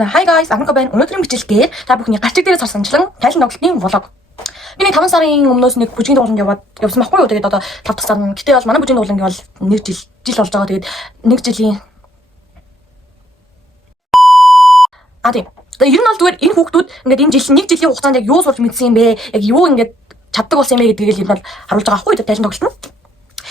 Hi guys, Анка байна. Өнөөдрийн бичлэгээр та бүхний гарчиг дээрээс харсанчлан тайлан тоглолтын влог. Би 5 сарын өмнөөс нэг бүжгийн дууланд явсан байхгүй юу? Тэгээд одоо 5 дахь сар нь. Гэтэ бол манай бүжгийн дуулангийн бол 1 жил болж байгаа. Тэгээд 1 жилийн тийм. Тэгээд ер нь бол зүгээр энэ хүүхдүүд ингээд энэ жил 1 жилийн хугацаанд яг юу сурч мэдсэн юм бэ? Яг юу ингээд чаддаг болсон юм бэ гэдгийг л ер нь харуулж байгаа байхгүй юу? Тайлан тоглолт нь.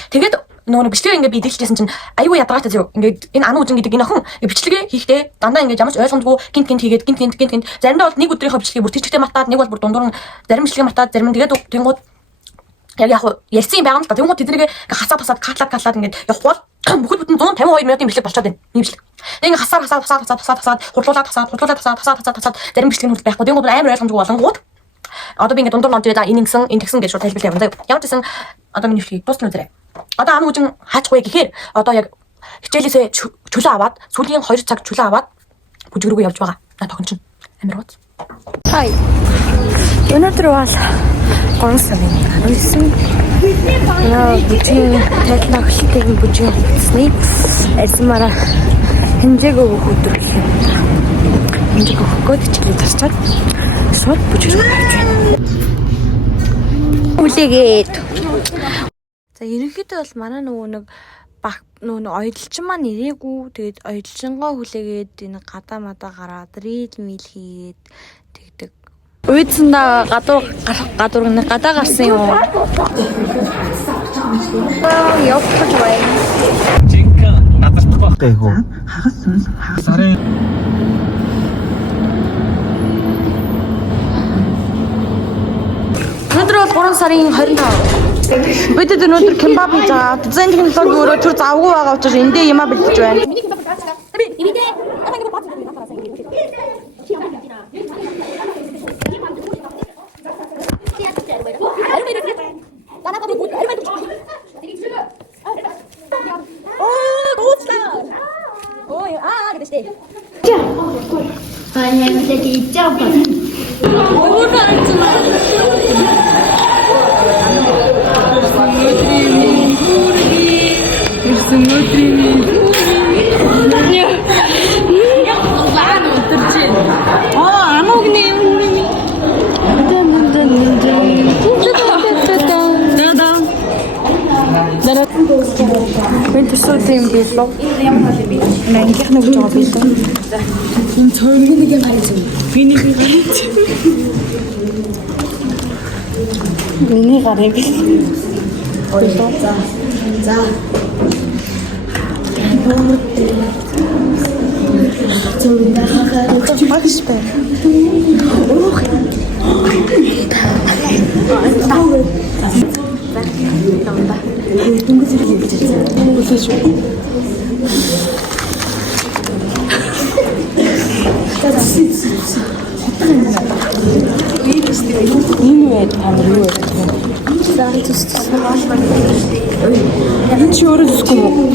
Тэгээд нөгөө бичлэгээ ингээд би идэлжсэн чинь аюу ядаргаатай зөө. Ингээд энэ ан үжин гэдэг энэ охин бичлэгээ хийхдээ дандаа ингээд ямарч ойлгомжгүй гинт хийгээд гинт заримдаа бол нэг өдрийнхөө бичлэгээ бүр тийчтэй мартаад нэг бол бүр дундуур нь зарим бичлэгээ мартаад зарим нь тэгээд тэнгууд яг ярьсан юм байгаа юм л та. Тэнгууд тэднийг хасаад катлаад ингээд явахгүй бол бүхэл бүтэн 152 минутын бичлэг болчиход байна. Нэг бичлэг. Тэгээд ингээд хасаад хурдлуулаад зарим бичлэгнүүд байхгүй. Тэнгууд амар ойлгомжгүй болонгууд одоо би ингээд дундуур нод тэгээд энэ гисэн энэ тэгсэн гэж шууд тайлбарлая явна. Ямар ч гэсэн одоо миний бичлэгийг дуусна үзээрэй. Одоо ан үжин хаачгүй гэхээр одоо яг хичээлээсээ чөлөө аваад сүүлийн 2 цаг чөлөө аваад бүжиг рүүгээ явж байгаа. Тохин чинь амир ууц. Хай. Өнөөдөр бол 3 сарын 19. Бүжгийн тайлбар хөтөлбөрийн бүжгийн хөтөлсний арьсмаараа хэмжээг өгөх өдөр гэх юм. Хэмжээг өгөхөд хичээлээ зарчаад шууд бүжиг рүү явж байна. Үлээгээд за ерөнхийдөө бол манай нөгөө оёдлчин маань ирээгүй. Тэгээд оёдлчингоо хүлээгээд энэ гадаа мадаа гараад рил мил хийгээд тэгдэг. Уйдсандаа гадаа гарсан юм. Явах бай. Жинка надартах байхгүй хөө. Хагас сүнс сарын Өнөөдөр бол 3 сарын 25. Бид өнөөдөр кебаб хийж байгаа. Дизайн технологи өөрөө төр завгүй байгаа учраас эндээ юмаа бэлдэж байна. Бид төсөөлийн билүү. Нангих нэг жоо билүү. Энэ цоонгийн нэг гарч байна. Биний гарч. Миний гарыг. Ойлоо. За. Зөвхөн хахаа багш байна. Дүнгээс ирэх гэж байна. Үлээж шүү. Энэ үед амар юу вэ? Энэ ч өөрөө зүсгүй юм уу?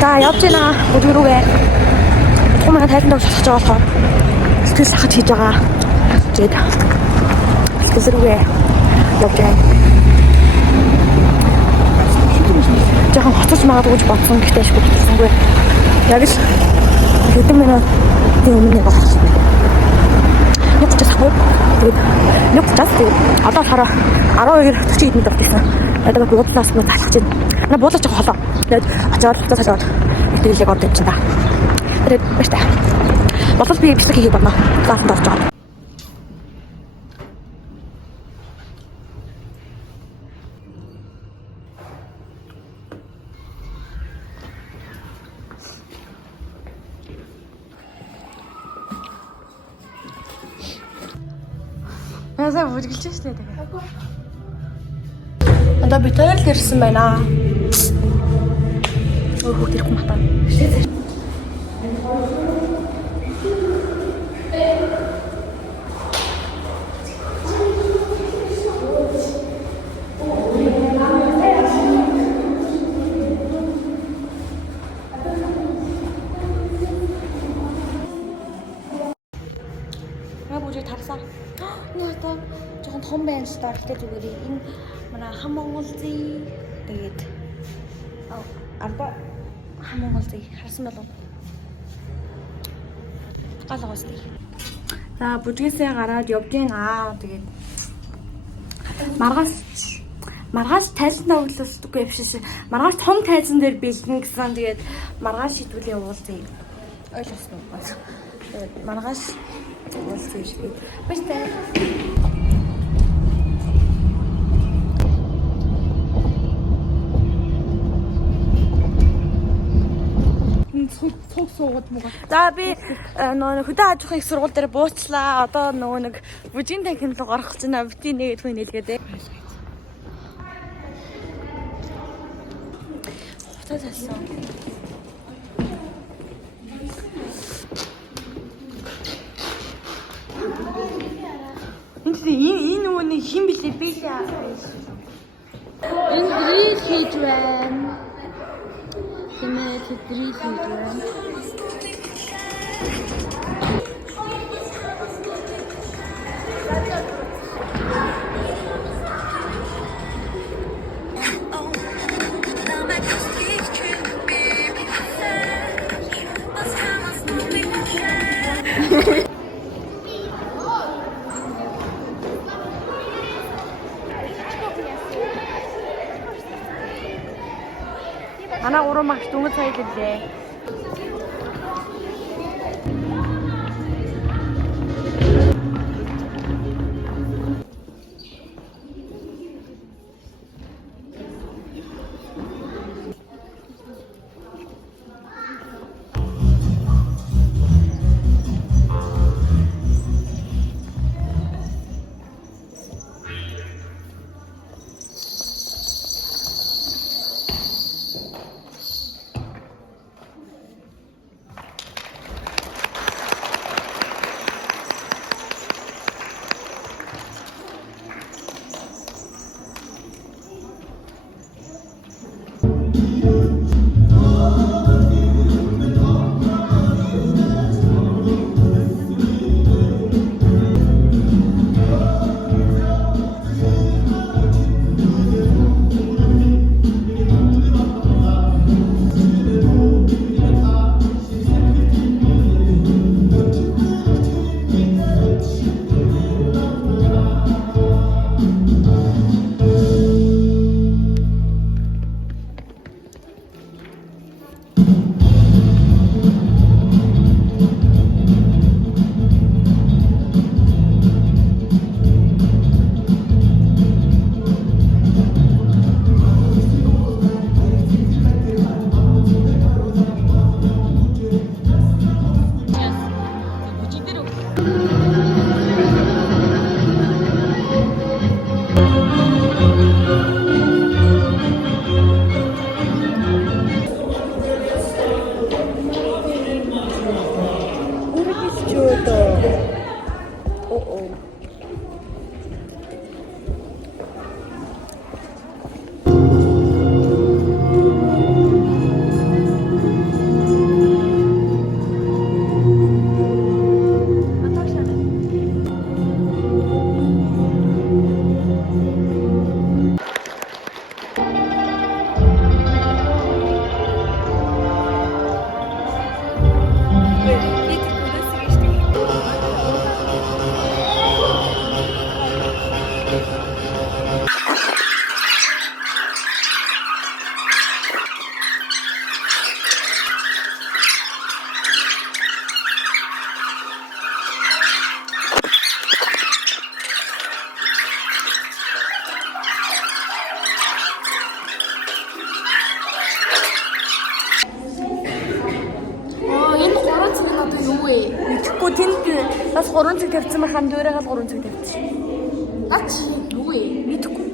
За явж байна. Бүжиг рүүгээ. Хүмүүс тайлбар тоглож байгаа болохоор сэтгэл сахаж хийж байгаа. Тэгээд сэтгэлрүүгээ явж байна. Жаахан хоцож магадгүй ч бодсон гэхдээ ашгүй болсонгүй. Яг л хэдэн минутын өмнө нэг болсон. Нэг ч асахгүй. Тэгээд нэг ч тэгээд одоо хараа 12:40 минут болсон. Одоо буудлаас нь талах чинь. Наа буудлаач холоо. Тэгээд очоод цаашаад хэлэлэг орж ич та. Тэгээд баштай. Болол би бичлэг хийх байна. Заасан дорж байгаа. Ясаа бүжгэлж штэ тэгээ. Одоо би тойл ирсэн байна. Хүүхд ирэхгүй матаа. Бүжиг тарсан. Надад жоохон том байна шүү дээ. Тэгтээ зүгээр энэ манай хам Монголзий тэгээд Арба хамон гол зэй харсан болов. Галгаас тий. За бүжгээсээ гараад явдیں۔ Тэгээд маргааш тайзан тавьлуулдаггүй явшиш. Маргааш том тайзан дээр бэлдэн гэсэн. Тэгээд маргааш шийдвүлийн уулзъя. Ойлгосон уу? Тэгээд маргааш уулзъя шүү. Баяртай. Цог суугаад муугаа. За би нөгөө хөдөө аж ахуйн их сургууль дээр буучлаа. Одоо нөгөө нэг бүжгийн танхимд гарах гэж байна. Бити нэгэд хүн нэлгээд. Хутаа зассан. Энэ нөгөө нэг хин билээ би л яах вэ? Энэ грил хийж байна. Хэмээх грил хийж байна. Манай уран магч дүнгийн цай лээ. Тэгэхгүй тэнд бас 3 цаг тавьсан байхад дөрөөгөө 3 цаг тавьчих. Наач юу вэ? Мэдхгүй.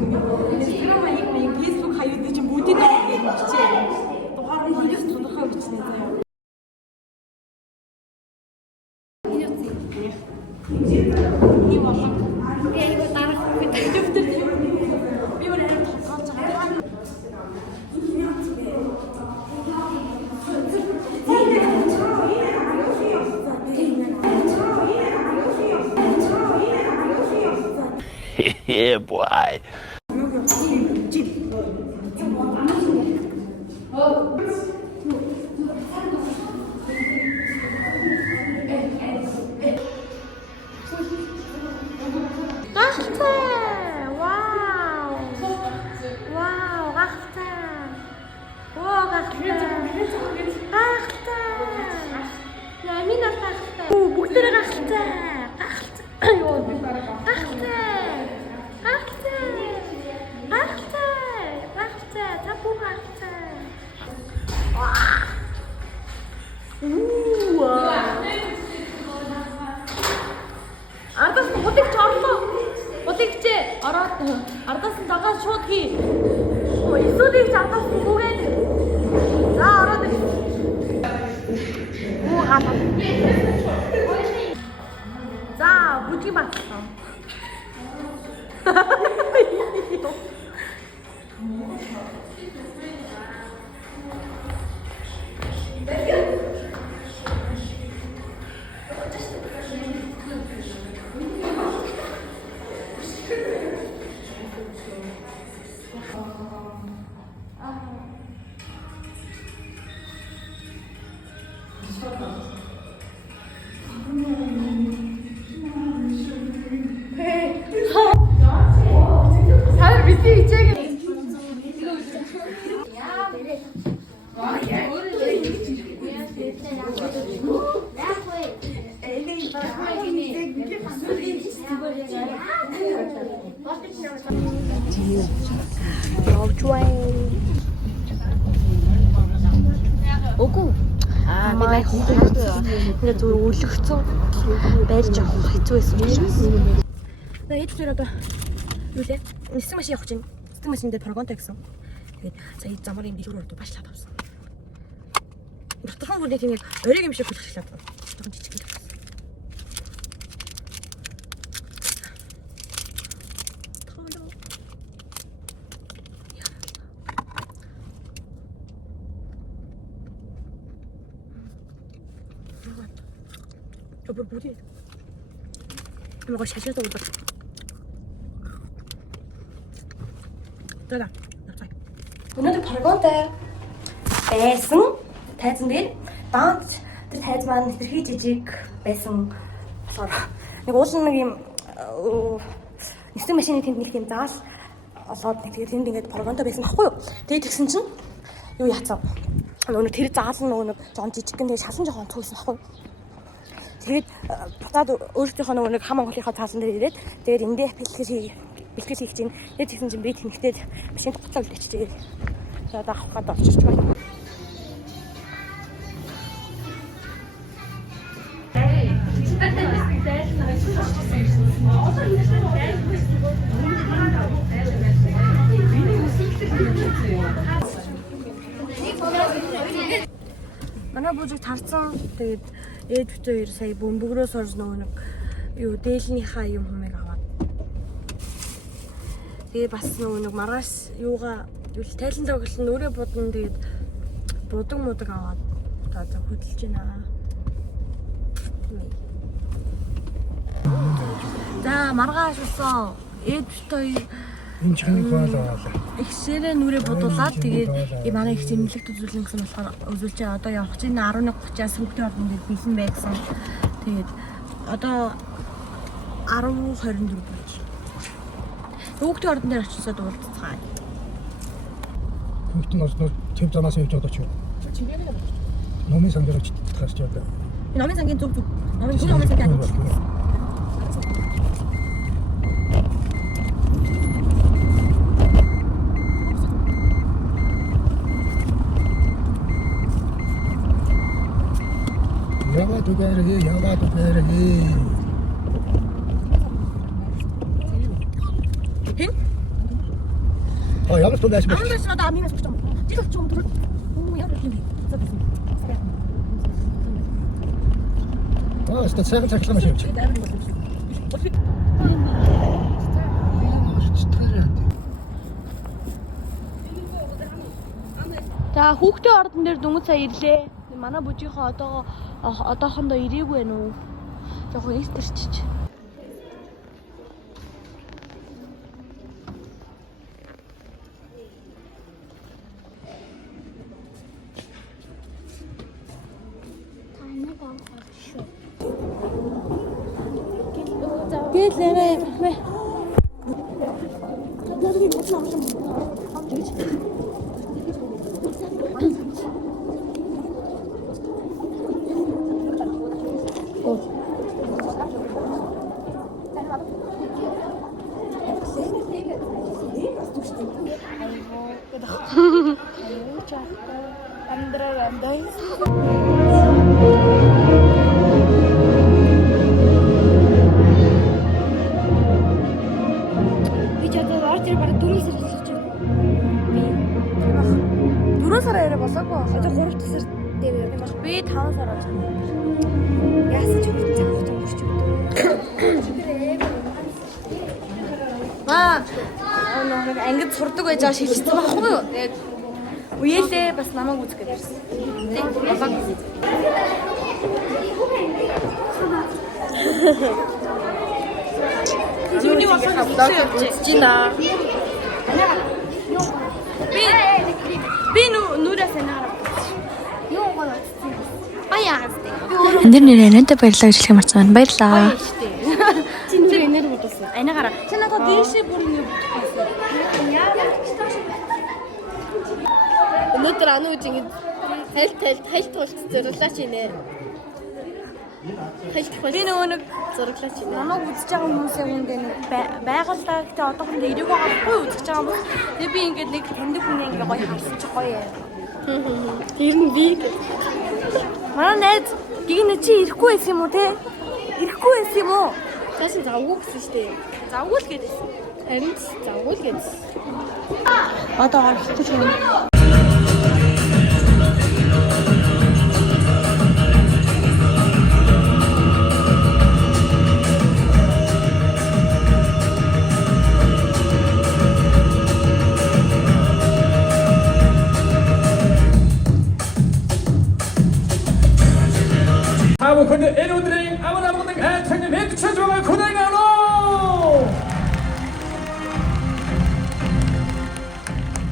Инстаграм маяг фейсбુક хаяад чинь бүгдийг нь бичээ. Дугаар нь хоёроос тодорхой бичнэ заяа. Ийм болон айгу дарах дэвтэр би өөрөө тоцоолж байгаа. Yeah, boy. Ардаас нь хутагч орлоо. Хутагч ороод ардаас нь дагаад шууд хий. Эсвэл ч ардаас нь гүгээд. За ороод. Оо гал. За бүжиг батсан. Хайр бити ичээг. Үгүй. Би яг хөөдөө. Ингээ зүгээр үлгэрцэн байрж авах хэцүү байсан учраас. Тэгээд тэр одоо юу лээ? Нисэх машин явах чинь. Нисэх машин дээр прогонтой гэсэн. Тэгээд сая замаар юм дэлгүүр ордог башлаад авсан. Уртхан бүр нэг тийм яг ориг юм шиг хүлхэлээд байна. Уртхан жижиг юм. 저거 뭐지? 이거 샤샤도 오버. 따라. Өнөөдөр прогонтой байсан. Тайзан дээр даанч тэр тайз маань хэрхий жижиг байсан. Нэг уулын нэг юм нисэх машины тэнд нэг юм заал олоод нэг тэгээд тэнд ингээд прогонтой байсан байхгүй юу? Тэгээд тэгсэн чинь юу яцсан? Өнөө тэр заал нь нөгөө нэг жоон жижигхэн тэгээд шалан жоохон цугсан байхгүй юу? Тэгээд батад өөрсдийнхөө нэг хам Монголынхаа цаасан дээр ирээд тэгээд эндээ бэлтгэл хийх чинь тэгээд тэгсэн чинь би тэмхтээд машин гоцоо үлдээчихээ. Тэгээд авах гээд очиж байна. Манай бүжиг тарцсан. Тэгээд ээдвтэй хоёр сая бөмбөгрөөс орж нэг юу дээлнийхаа юм хүмийг аваад. Тэгээд бас нэг маргааш юугаа тайлан дөргөл нь өөрөө будна тэгээд будаг аваад одоо хөдөлж байна. За маргааш усан ээдвтэй энэ чанга хоолоо. ихсэрээ нүрээ будуулаад тэгээд манай их зэмлэгт үзүүлэн гэсэн болохоор үзүүлж байгаа. Одоо явах чинь 11:30-аас Хөвгтийн ордон дээр бэлэн байсан. Тэгээд одоо 10:24 болж. Хөвгтийн ордон дээр очисоо дуулцгаая. Хөвгтийн ордон төв замаас явж байгаа ч юу? Номын сан дээр очиж таарч байгаа. Номын сангийн зүг. Номын сангийн Ягаад үгээрээ. Хин? Ямар ч тундаас Ам дэс надаа аминаас өгч юм. Дил өгч юм дөрөв. Ямар юм бэ? Ста сайхан цахилгаан машин явчих. За хүүхдийн ордон дээр дөнгөж сая ирлээ. Манай бүжийнхаа одоохондоо ирээгүй байна уу? Жохоо истэрчиж. Гэлээ мэ. Дөрөв сар яриа болоогүй. Одоо 3 дахь сар дээр юм байна. Би 5 сар болж байна. Яасан ч үгүй цаавч өгч өгдөө. Нэг ангид сурдаг байж байгаа шилжсэн байхгүй юу? Тэгээд үеэлээ бас намайг үзэх гэж ирсэн. Тэг болоо. Юуны болсон гэж байна. Би нүрээс наараа. Юу гоо утсан. Баяа. Энд нэрэнтэй баярлалаа гэж хэлэх марцсан байна. Баярлалаа. Чи нүрээ энээр бодсон. Айнагаараа. Чи надад дээшээ бүр ингэ бодсон. Өнөөдөр анууж ингэ хайлт тулт зурлаач инээ. Би нөгөө нэг зураглаач инээ. Намайг үзэж байгаа хүмүүсийн хүндээ нэг байгалаа гэдэг одоохондоо ирээгүй байхгүй үзэж байгаа хүмүүс. Тэгээ би ингээд нэг таньдаг хүн ингээ гоё харсан ч гоё яа. Тэр нь би. Манай найз гинэ чи ирэхгүй байсан юм уу те? Ирэхгүй байсан юм уу? Цааш завгүй гэсэн шүү дээ. Завгүй л гэдээсэн. Харин завгүй л гэдээсэн. Одоо орчихчих юм. 근데 애노들이 아무나 먹는 애창님 해주쳐줘가 고생하노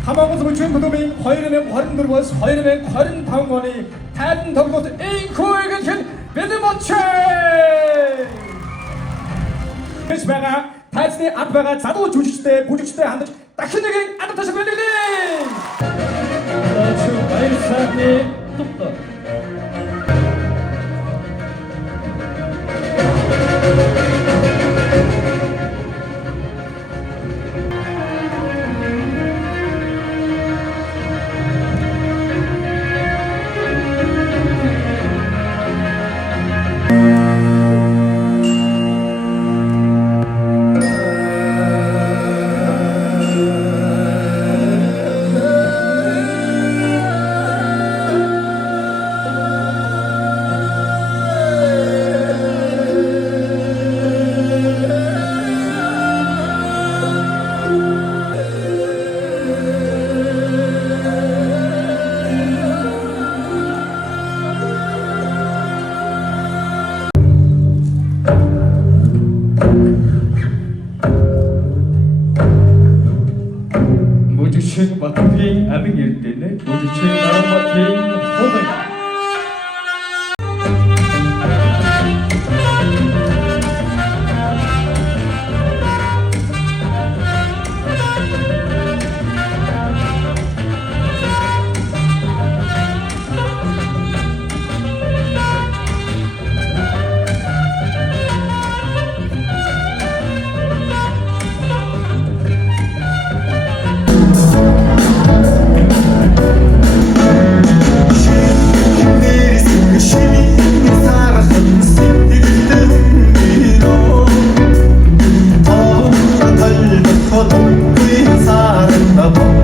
하마고서 부춘 부도민 허이름의 화른 들고 허이름의 화른 방원이 다른 덕고서 에이코에게 큰 베드모체 그시바가 다스니 아빠가 자도 조직시대 보직시대 한다 딱히되게 아답타시 걸리니 그렇죠 마일사니 뚝떡 모두chen 마트인 아빙일 때네 모두chen 나라 마트인 호당 동구인 사랑과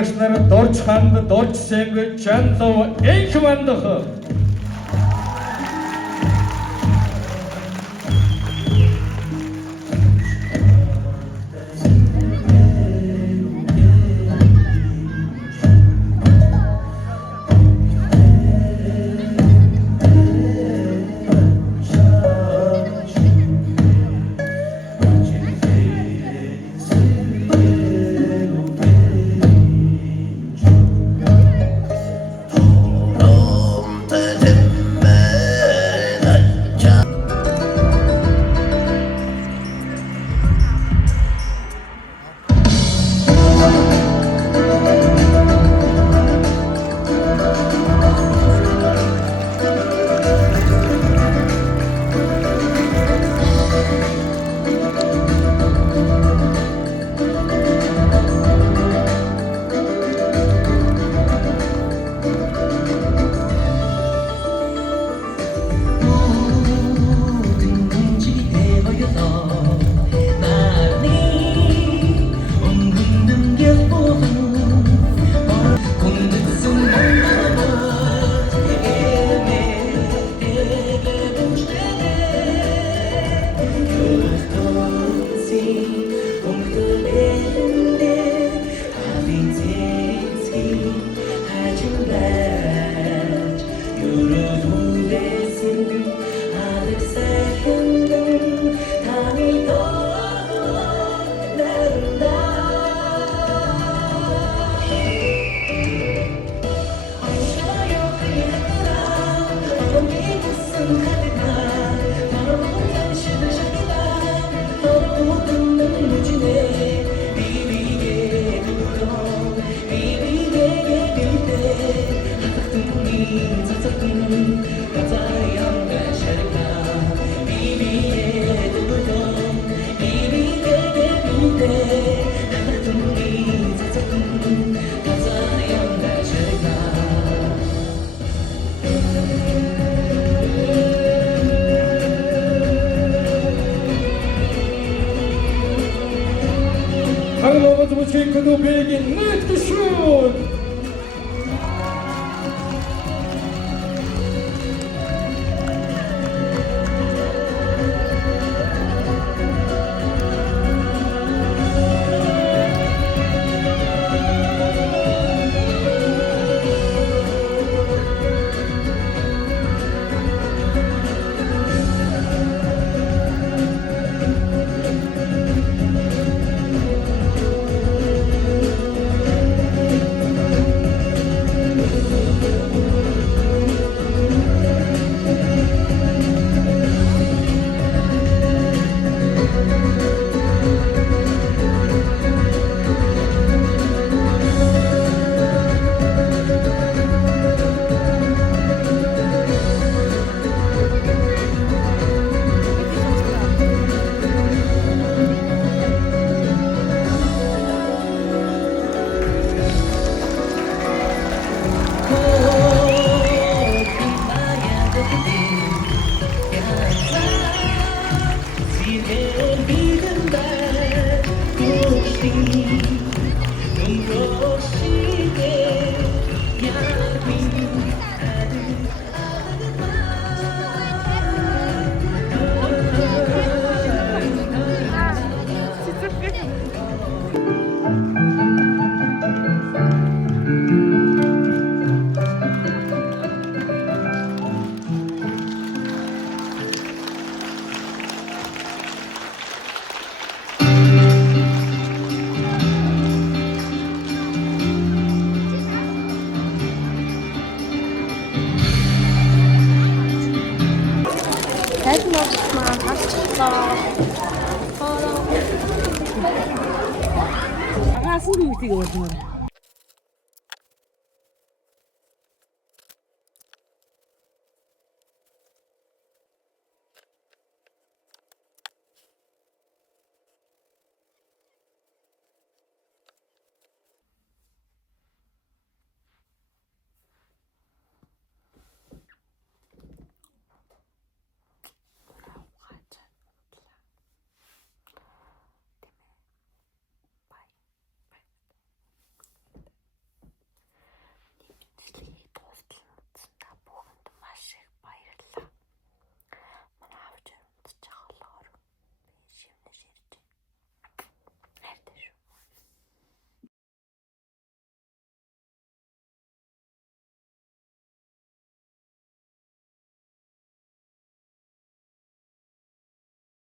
машнаар дорж ханд дорж сэмгэ чандав их мандах. Hallo, musik du begin nicht geschult. Тайзан офис маань гарчлаа. Агаас нь үгүй болмоор.